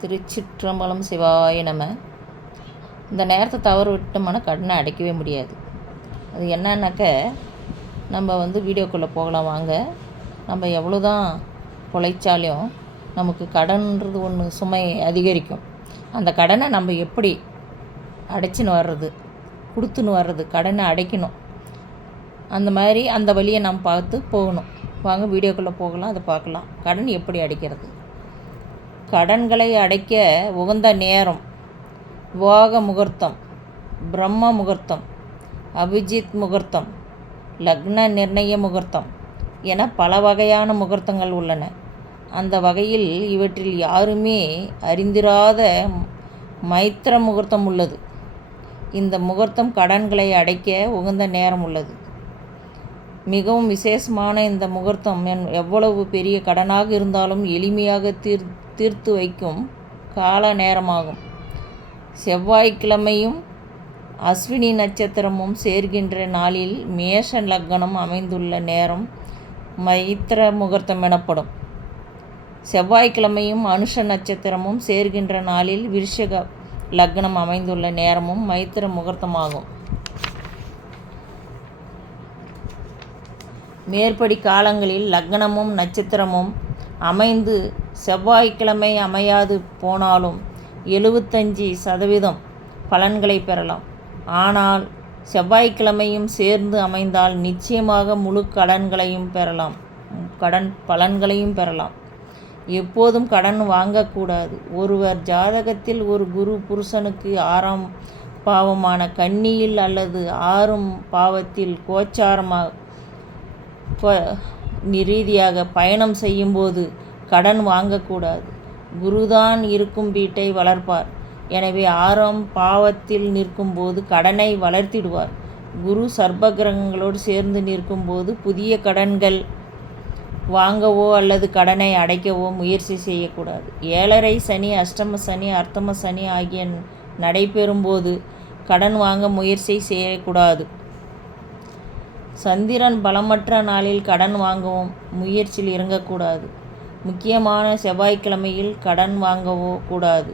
திருச்சிற்றம்பலம் சிவாய நம. இந்த நேரத்தை தவறு விட்டோம்னா கடனை அடைக்கவே முடியாது. அது என்னன்னாக்க, நம்ம வீடியோக்குள்ளே போகலாம் வாங்க. நம்ம எவ்வளோ தான் பொழைச்சாலும் நமக்கு கடன்றது ஒன்று சுமை அதிகரிக்கும். அந்த கடனை நம்ம எப்படி அடைச்சின்னு வர்றது, கொடுத்துன்னு வர்றது, கடனை அடைக்கணும். அந்த மாதிரி அந்த வழியை நம்ம பார்த்து போகணும். வாங்க வீடியோக்குள்ளே போகலாம், அதை பார்க்கலாம். கடன் எப்படி அடைக்கிறது? கடன்களை அடைக்க உகந்த நேரம் விவாக முகூர்த்தம், பிரம்ம முகூர்த்தம், அபிஜித் முகூர்த்தம், லக்ன நிர்ணய முகூர்த்தம் என பல வகையான முகூர்த்தங்கள் உள்ளன. அந்த வகையில் இவற்றில் யாருமே அறிந்திராத மைத்திர முகூர்த்தம் உள்ளது. இந்த முகூர்த்தம் கடன்களை அடைக்க உகந்த நேரம் உள்ளது. மிகவும் விசேஷமான இந்த முகூர்த்தம் எவ்வளவு பெரிய கடனாக இருந்தாலும் எளிமையாக தீர்த்து வைக்கும் கால நேரமாகும். செவ்வாய்க்கிழமையும் அஸ்வினி நட்சத்திரமும் சேர்கின்ற நாளில் மேஷ லக்னம் அமைந்துள்ள நேரம் மைத்திர முகூர்த்தம் எனப்படும். செவ்வாய்க்கிழமையும் அனுஷ நட்சத்திரமும் சேர்கின்ற நாளில் விருஷக லக்னம் அமைந்துள்ள நேரமும் மைத்திர முகூர்த்தமாகும். மேற்படி காலங்களில் லக்னமும் நட்சத்திரமும் அமைந்து செவ்வாய்க்கிழமை அமையாது போனாலும் 75% பலன்களை பெறலாம். ஆனால் செவ்வாய்க்கிழமையும் சேர்ந்து அமைந்தால் நிச்சயமாக முழு பலன்களையும் பெறலாம். எப்போதும் கடன் வாங்கக்கூடாது. ஒருவர் ஜாதகத்தில் ஒரு குரு புருஷனுக்கு 6ஆம் பாவமான கன்னியில் அல்லது 6ஆம் பாவத்தில் கோச்சாரமாக ரீதியாக பயணம் செய்யும்போது கடன் வாங்கக்கூடாது. குருதான் இருக்கும் வீட்டை வளர்ப்பார். எனவே 6ஆம் பாவத்தில் நிற்கும்போது கடனை வளர்த்திடுவார். குரு சர்ப்பகிரகங்களோடு சேர்ந்து நிற்கும்போது புதிய கடன்கள் வாங்கவோ அல்லது கடனை அடைக்கவோ முயற்சி செய்யக்கூடாது. 7.5 சனி, அஷ்டம சனி, அர்த்தம சனி ஆகிய நடைபெறும்போது கடன் வாங்க முயற்சி செய்யக்கூடாது. சந்திரன் பலமற்ற நாளில் கடன் வாங்கவும் முயற்சியில் இறங்கக்கூடாது. முக்கியமான செவ்வாய்க்கிழமையில் கடன் வாங்கவோ கூடாது.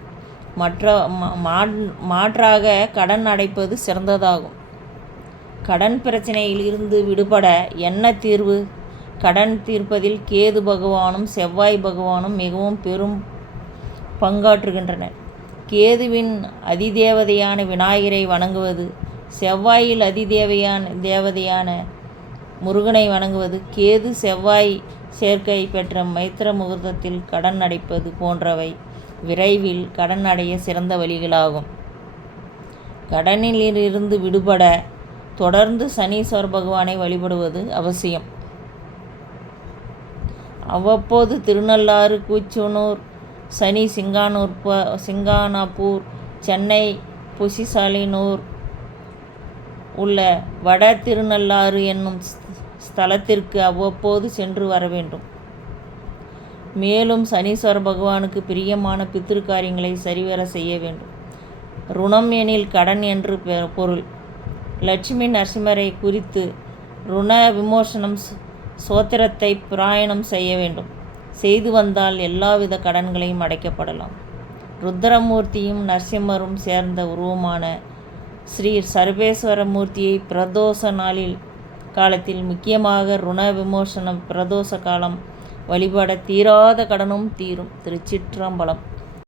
மாற்றாக கடன் அடைப்பது சிறந்ததாகும். கடன் பிரச்சனையில் இருந்து விடுபட என்ன தீர்வு? கடன் தீர்ப்பதில் கேது பகவானும் செவ்வாய் பகவானும் மிகவும் பெரும் பங்காற்றுகின்றனர். கேதுவின் அதிதேவதையான விநாயகரை வணங்குவது, செவ்வாயில் தேவதையான முருகனை வணங்குவது, கேது செவ்வாய் சேர்க்கை பெற்ற மைத்திர முகூர்த்தத்தில் கடன் அடைப்பது போன்றவை விரைவில் கடன் அடைய சிறந்த வழிகளாகும். கடனிலிருந்து விடுபட தொடர்ந்து சனீஸ்வர பகவானை வழிபடுவது அவசியம். அவ்வப்போது திருநள்ளாறு, கூச்சனூர், சனி சிங்கானாப்பூர், சென்னை பொசிசாலினூர் உள்ள வட திருநள்ளாறு என்னும் ஸ்தலத்திற்கு அவ்வப்போது சென்று வர வேண்டும். மேலும் சனீஸ்வர பகவானுக்கு பிரியமான பித்ரு காரியங்களை சரிவர செய்ய வேண்டும். ருணம் எனில் கடன் என்று பொருள். லட்சுமி நரசிம்மரை குறித்து ருண விமோசனம் சோத்திரத்தை பாராயணம் செய்ய வேண்டும். செய்து வந்தால் எல்லாவித கடன்களையும் அடைக்கப்படலாம். ருத்ரமூர்த்தியும் நரசிம்மரும் சேர்ந்த உருவமான ஸ்ரீ சர்வேஸ்வர மூர்த்தியை பிரதோஷ காலத்தில் முக்கியமாக ருண விமோசனம் பிரதோஷ காலம் வழிபட தீராத கடனும் தீரும். திருச்சிற்றம்பலம்.